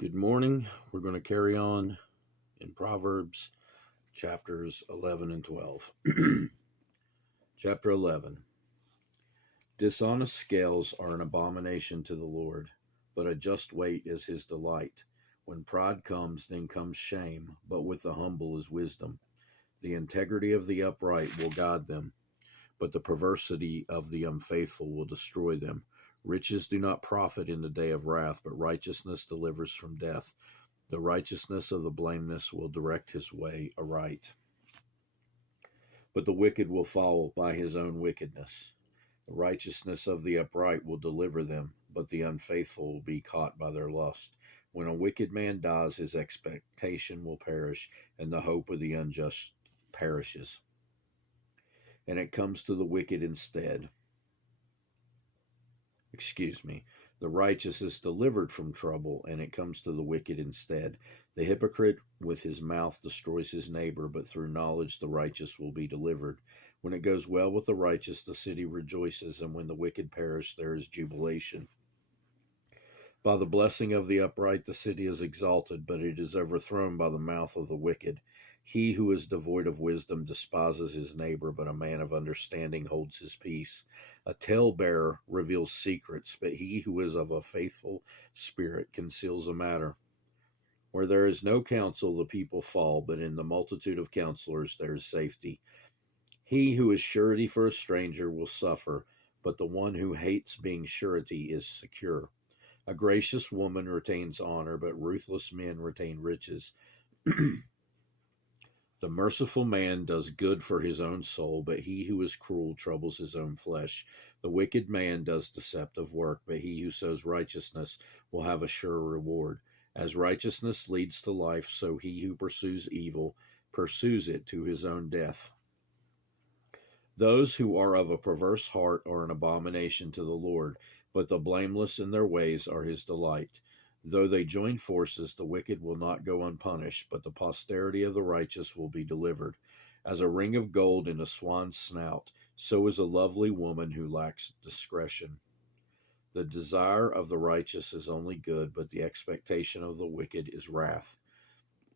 Good morning. We're going to carry on in Proverbs chapters 11 and 12. Chapter 11. Dishonest scales are an abomination to the Lord, but a just weight is his delight. When pride comes, then comes shame, but with the humble is wisdom. The integrity of the upright will guide them, but the perversity of the unfaithful will destroy them. Riches do not profit in the day of wrath, but righteousness delivers from death. The righteousness of the blameless will direct his way aright, but the wicked will fall by his own wickedness. The righteousness of the upright will deliver them, but the unfaithful will be caught by their lust. When a wicked man dies, his expectation will perish, and the hope of the unjust perishes. And it comes to the wicked instead. The righteous is delivered from trouble, and it comes to the wicked instead. The hypocrite with his mouth destroys his neighbor, but through knowledge the righteous will be delivered. When it goes well with the righteous, the city rejoices, and when the wicked perish, there is jubilation. By the blessing of the upright the city is exalted, but it is overthrown by the mouth of the wicked. He who is devoid of wisdom despises his neighbor, but a man of understanding holds his peace. A talebearer reveals secrets, but he who is of a faithful spirit conceals a matter. Where there is no counsel, the people fall, but in the multitude of counselors there is safety. He who is surety for a stranger will suffer, but the one who hates being surety is secure. A gracious woman retains honor, but ruthless men retain riches. The merciful man does good for his own soul, but he who is cruel troubles his own flesh. The wicked man does deceptive work, but he who sows righteousness will have a sure reward. As righteousness leads to life, so he who pursues evil pursues it to his own death. Those who are of a perverse heart are an abomination to the Lord, but the blameless in their ways are his delight. Though they join forces, the wicked will not go unpunished, but the posterity of the righteous will be delivered. As a ring of gold in a swan's snout, so is a lovely woman who lacks discretion. The desire of the righteous is only good, but the expectation of the wicked is wrath.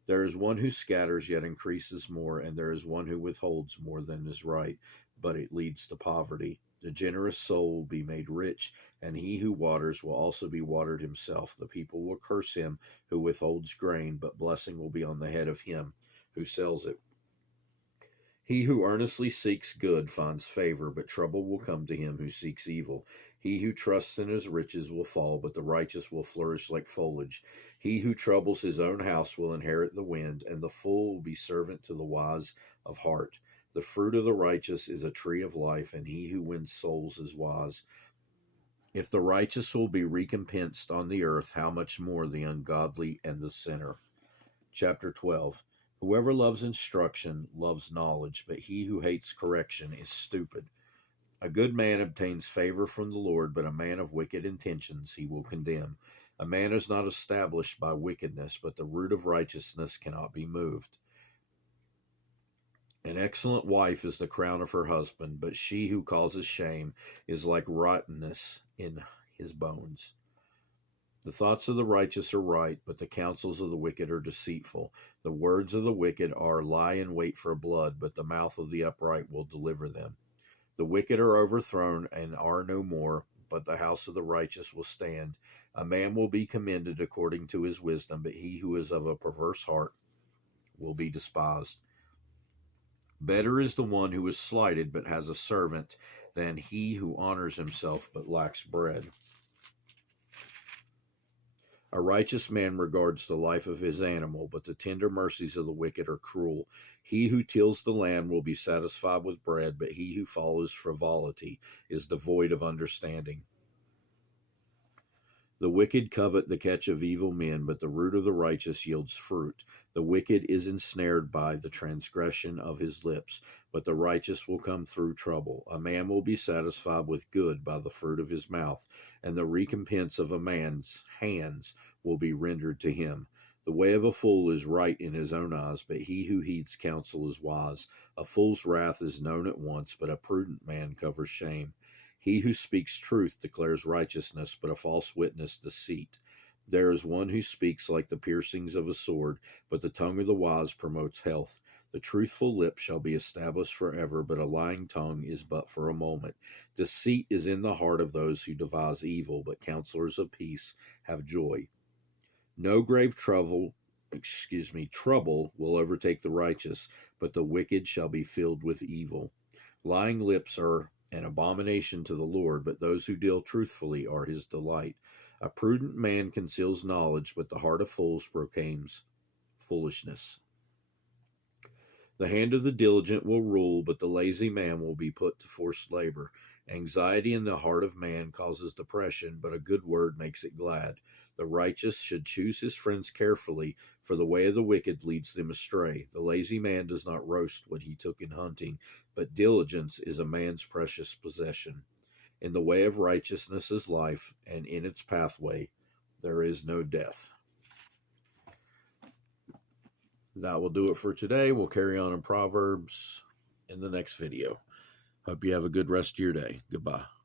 There is one who scatters, yet increases more, and there is one who withholds more than is right, but it leads to poverty. The generous soul will be made rich, and he who waters will also be watered himself. The people will curse him who withholds grain, but blessing will be on the head of him who sells it. He who earnestly seeks good finds favor, but trouble will come to him who seeks evil. He who trusts in his riches will fall, but the righteous will flourish like foliage. He who troubles his own house will inherit the wind, and the fool will be servant to the wise of heart. The fruit of the righteous is a tree of life, and he who wins souls is wise. If the righteous will be recompensed on the earth, how much more the ungodly and the sinner? Chapter 12. Whoever loves instruction loves knowledge, but he who hates correction is stupid. A good man obtains favor from the Lord, but a man of wicked intentions he will condemn. A man is not established by wickedness, but the root of righteousness cannot be moved. An excellent wife is the crown of her husband, but she who causes shame is like rottenness in his bones. The thoughts of the righteous are right, but the counsels of the wicked are deceitful. The words of the wicked are lie in wait for blood, but the mouth of the upright will deliver them. The wicked are overthrown and are no more, but the house of the righteous will stand. A man will be commended according to his wisdom, but he who is of a perverse heart will be despised. Better is the one who is slighted but has a servant than he who honors himself but lacks bread. A righteous man regards the life of his animal, but the tender mercies of the wicked are cruel. He who tills the land will be satisfied with bread, but he who follows frivolity is devoid of understanding. The wicked covet the catch of evil men, but the root of the righteous yields fruit. The wicked is ensnared by the transgression of his lips, but the righteous will come through trouble. A man will be satisfied with good by the fruit of his mouth, and the recompense of a man's hands will be rendered to him. The way of a fool is right in his own eyes, but he who heeds counsel is wise. A fool's wrath is known at once, but a prudent man covers shame. He who speaks truth declares righteousness, but a false witness deceit. There is one who speaks like the piercings of a sword, but the tongue of the wise promotes health. The truthful lip shall be established forever, but a lying tongue is but for a moment. Deceit is in the heart of those who devise evil, but counselors of peace have joy. No grave trouble will overtake the righteous, but the wicked shall be filled with evil. Lying lips are an abomination to the Lord, but those who deal truthfully are his delight. A prudent man conceals knowledge, but the heart of fools proclaims foolishness. The hand of the diligent will rule, but the lazy man will be put to forced labor. Anxiety in the heart of man causes depression, but a good word makes it glad. The righteous should choose his friends carefully, for the way of the wicked leads them astray. The lazy man does not roast what he took in hunting, but diligence is a man's precious possession. In the way of righteousness is life, and in its pathway there is no death. That will do it for today. We'll carry on in Proverbs in the next video. Hope you have a good rest of your day. Goodbye.